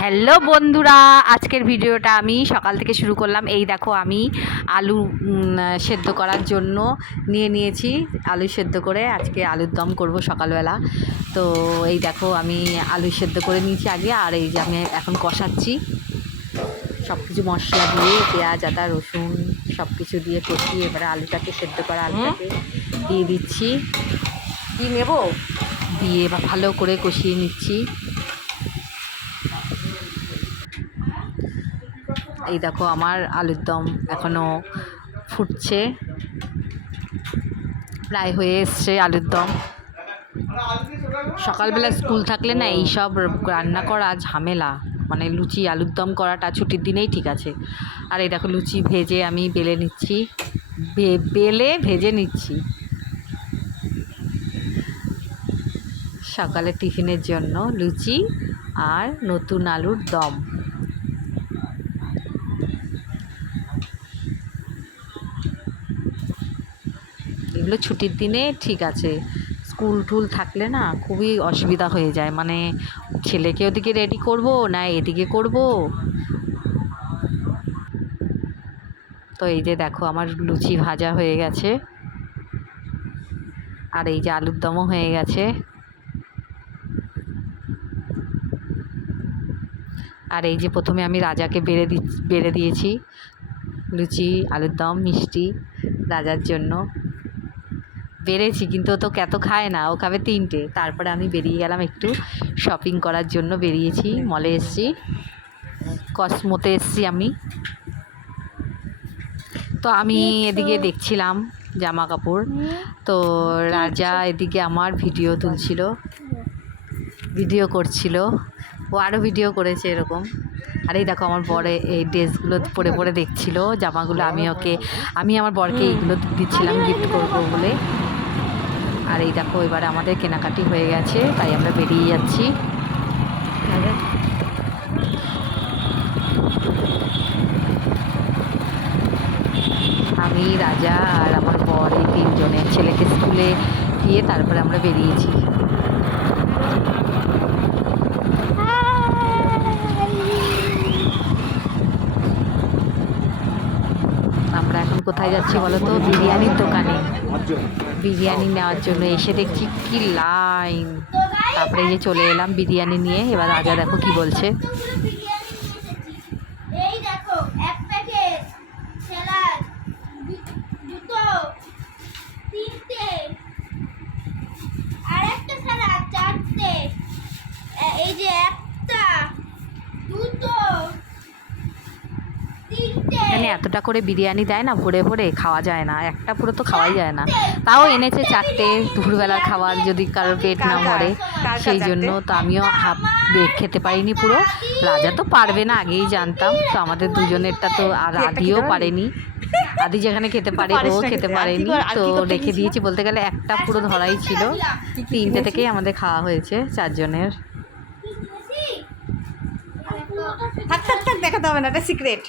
Hello বন্ধুরা, আজকের ভিডিওটা আমি সকাল থেকে শুরু করলাম। এই দেখো আমি আলু সেদ্ধ করার জন্য নিয়েছি। আলু সেদ্ধ করে আজকে আলুর দম করব সকালবেলা। তো এই দেখো আমি আলু সেদ্ধ করে নিয়েছি আগে, আর এই যে আমি এখন কষাচ্ছি সব কিছু মশলা দিয়ে, পেঁয়াজ আদা রসুন সব কিছু দিয়ে কষিয়ে এবারে আলুটাকে সেদ্ধ করা আলুটাকে দিয়ে দিচ্ছি। কি নেব দিয়ে ভালো করে কষিয়ে নিচ্ছি। এই দেখো আমার আলুর দম এখনও ফুটছে, প্রায় হয়ে এসছে আলুর দম। সকালবেলা স্কুল থাকলে না এই সব রান্না করা ঝামেলা, মানে লুচি আলুর দম করাটা ছুটির দিনেই ঠিক আছে। আর এই দেখো লুচি ভেজে আমি বেলে নিচ্ছি, ভেজে নিচ্ছি সকালে টিফিনের জন্য লুচি আর নতুন আলুর দম। এগুলো ছুটির দিনে ঠিক আছে, স্কুল টুল থাকলে না খুবই অসুবিধা হয়ে যায়, মানে ছেলেকে ওদিকে রেডি করব না এদিকে করব। তো এই যে দেখো আমার লুচি ভাজা হয়ে গেছে, আর এই যে আলুর দমও হয়ে গেছে। আর এই যে প্রথমে আমি রাজাকে বেড়ে দিয়েছি লুচি আলুর দম মিষ্টি রাজার জন্য বেড়েছি, কিন্তু ও তো এত খায় না, ও খাবে 3টে। তারপরে আমি বেরিয়ে গেলাম একটু শপিং করার জন্য, বেরিয়েছি মলে এসছি, কসমোতে এসছি আমি। তো আমি এদিকে দেখছিলাম জামা কাপড়, তো রাজা এদিকে আমার ভিডিও করছিল, ও আরও ভিডিও করেছে এরকম। আর এই দেখো আমার বরে এই ড্রেসগুলো পরে পরে দেখছিল জামাগুলো, আমি আমার বরকে এইগুলো দিচ্ছিলাম গিফট করবো বলে। আর এই দেখো এবারে আমাদের কেনাকাটি হয়ে গেছে, তাই আমরা বেরিয়ে যাচ্ছি। আমি রাজা আর আমার বর এই 3জনের ছেলেকে স্কুলে দিয়ে তারপরে আমরা বেরিয়েছি। আমরা এখন কোথায় যাচ্ছি বলো তো? বিরিয়ানির দোকানে বিরিয়ানি নেওয়ার জন্য এসে দেখছি কি লাইন, তারপরে যে চলে এলাম বিরিয়ানি নিয়ে। এবার রাজা দেখো কি বলছে। এই দেখো এক প্যাকেট স্যালাড, দুটো, 3টে, আর একটা স্যালাড 4টে, এই যে একটা, দুটো, 3টে। এখানে এতটা করে বিরিয়ানি দেয় না, ভরে ভরে খাওয়া যায় না, একটা পুরো তো খাওয়াই যায় না। তাও এনেছে 4টে, দুপুরবেলা খাওয়ার যদি কারোর পেট না ভরে সেই জন্য। তো আমিও হাফ খেতে পারিনি পুরো, রাজা তো পারবে না আগেই জানতাম। তো আমাদের দুজনেরটা তো আর আদিও পারেনি, আদি যেখানে খেতে পারে ও খেতে পারেনি, তো রেখে দিয়েছি। বলতে গেলে একটা পুরো ধরাই ছিল, 3টে থেকেই আমাদের খাওয়া হয়েছে 4জনের। থাক থাক থাক, দেখাতে হবে না, এটা সিক্রেট।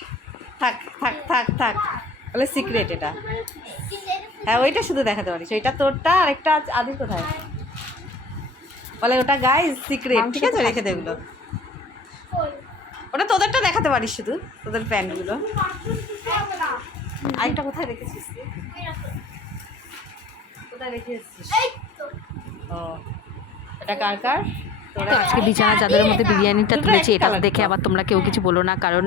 থাক থাক থাক থাক, বলে সিক্রেট এটা। হ্যাঁ ওইটা শুধু দেখাতে পারিস, ওইটা তোরটা, আর একটা আদির কোথায় বলে ওটা গাইস সিক্রেট, ঠিক আছে রেখে দে ওগুলো। ওটা তোদেরটা দেখাতে পারিস শুধু, তোদের প্যান্টগুলো। আরেকটা কোথায় রেখেছিস? কোথায় রেখে এসেছিস? ও এটা কার কার? তো আজকে বিছানা চাদরের মধ্যে বিরিয়ানিটা তুলেছি, এটা দেখে আবার তোমরা কেউ কিছু বলো না, কারণ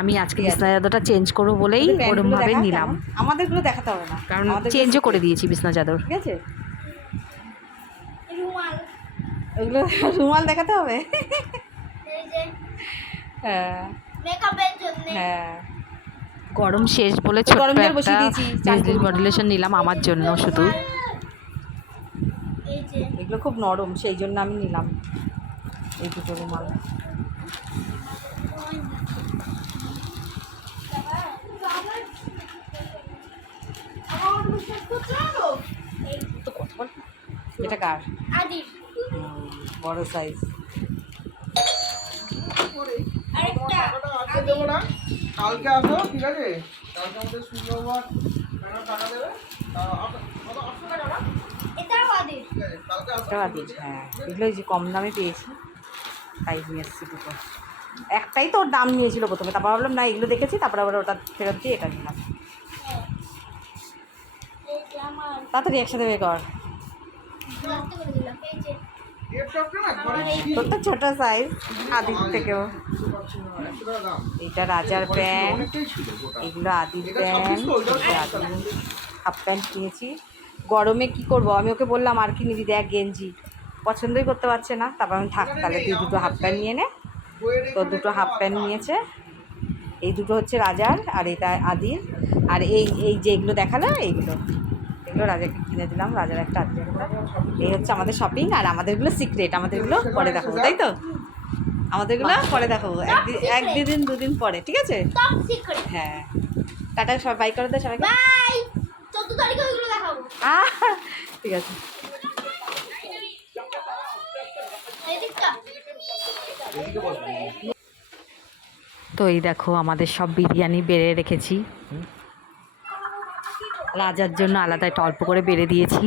আমি আজকে বিছানা চাদরটা চেঞ্জ করবো বলেই ওরমভাবে নিলাম। আমাদেরগুলো দেখাতে হবে না, কারণ চেঞ্জও করে দিয়েছি বিছানা চাদর। ঠিক আছে, রুমাল, ওগুলো রুমাল দেখাতে হবে। এই যে হ্যাঁ মেকআপের জন্য। হ্যাঁ, গরম শেষ বলে ছোট্ট গরম জল একটা বসিয়ে দিয়েছি, ভেজলিন মডুলেশন নিলাম আমার জন্য শুধু। এই যে এগুলো খুব নরম, সেই জন্য আমি নিলাম এই দুটো রুমাল। এটা কার? আদি বড় সাইজ। আরেকটা আজকে দেবো না, কালকে আসো, ঠিক আছে? কালকে আমাদের সুন্দরবন টাকা দেবে, 800 টাকা না? এটাও আদি। ঠিক আছে, কালকে আসো। এটাও আদির, হ্যাঁ এগুলো এই যে কম দামে পেয়েছি। তাই নিয়ে এসেছি দুটো। একটাই তো ওর দাম নিয়েছিল প্রথমে, তারপর ভাবলাম না এগুলো দেখেছি, তারপর আবার ওটা ফেরত দিয়ে এটা নিলাম। এই যে আমার তাড়াতাড়ি একসাথে বের কর। রাস্তা করে দিলাম এই যে ল্যাপটপটা না ঘরে তোর তো ছোটো সাইজ আদির থেকেও। বুঝতে পারছি না, 100 টাকা দাম। এইটা রাজার প্যান্ট, অনেকটাই ছিল গোটা। এগুলো আদির এটা প্যান্ট, 26 তো, ওইটাও এটা 26 আদির হাফ প্যান্ট কিনেছি। গরমে কি করব, আমি ওকে বললাম আর কি নিবি, দেখ গেঞ্জি পছন্দই করতে পারছে না। তারপর আমি থাক তাহলে তুই দুটো হাফ প্যান্ট নিয়ে নে। বইয়ের তো দুটো হাফ প্যান্ট নিয়েছে। এই দুটো হচ্ছে রাজার আর এটা আদির। আর এই যেগুলো দেখালো এইগুলো, এগুলো রাজাকে কিনে দিলাম, রাজার একটা আদির একটা। এই হচ্ছে এক শপিং। আর আমাদেরগুলো সিক্রেট, আমাদেরগুলো পরে দেখাবো, তাই তো? আমাদেরগুলো পরে দেখাবো, দুদিন পরে, ঠিক আছে? Top secret. হ্যাঁ, টাটা, সবাই বাই করে দে সবাইকে। বাই। 14 তারিখে ওইগুলো দেখাবো। ঠিক আছে। এই দিকটা এদিকে বসবো। তো এই দেখো আমাদের সব বিরিয়ানি বেড়ে রেখেছি, রাজার জন্য আলাদা একটা অল্প করে বেড়ে দিয়েছি।